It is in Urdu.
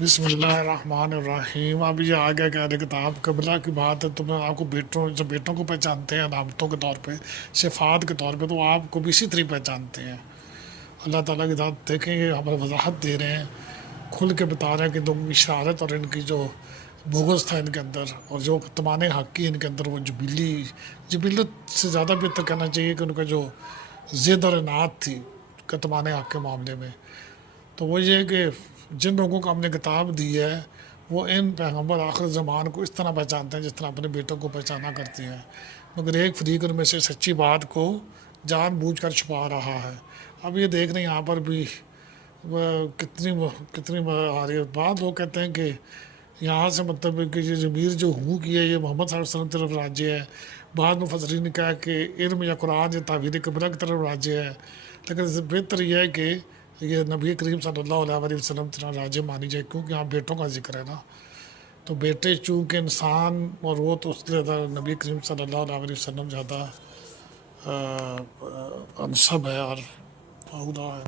بسم اللہ الرحمن الرحیم. اب یہ آگے کہہ رہے کتاب قبلہ کی بات ہے. تم آپ کو جب بیٹوں کو پہچانتے ہیں علامتوں کے طور پہ، صفات کے طور پہ، تو آپ کو بھی اسی طرح پہچانتے ہیں. اللہ تعالیٰ کی ذات دیکھیں، یہ ہمیں وضاحت دے رہے ہیں، کھل کے بتا رہے ہیں کہ تم کی شرارت اور ان کی جو بغض تھا ان کے اندر، اور جو کتمان حق کی ان کے اندر، وہ جبلت سے زیادہ بہتر کہنا چاہیے کہ ان کا جو ضد اور اناعت تھی کتمان حق کے معاملے میں. تو وہ یہ کہ جن لوگوں کو ہم نے کتاب دی ہے وہ ان پیغمبر آخر زمان کو اس طرح پہچانتے ہیں جس طرح اپنے بیٹوں کو پہچانا کرتے ہیں، مگر ایک فریق ان میں سے سچی بات کو جان بوجھ کر چھپا رہا ہے. اب یہ دیکھ رہے ہیں یہاں پر بھی کتنی آ رہی ہے. بعض لوگ کہتے ہیں کہ یہاں سے مطلب کہ یہ ضمیر جو ہوں کی ہے یہ محمد صلی اللہ علیہ وسلم کی طرف راجع ہے. بعض مفسرین نے کہا کہ علم یا قرآن یا تعبیر قبرہ کی طرف راجع ہے، لیکن بہتر یہ ہے کہ یہ نبی کریم صلی اللہ علیہ وسلم طرح راجع مانی جائے، کیونکہ یہاں بیٹوں کا ذکر ہے نا. تو بیٹے چونکہ انسان اور وہ تو اس کے زیادہ نبی کریم صلی اللہ علیہ وسلم زیادہ انسب ہے اور اولا ہے.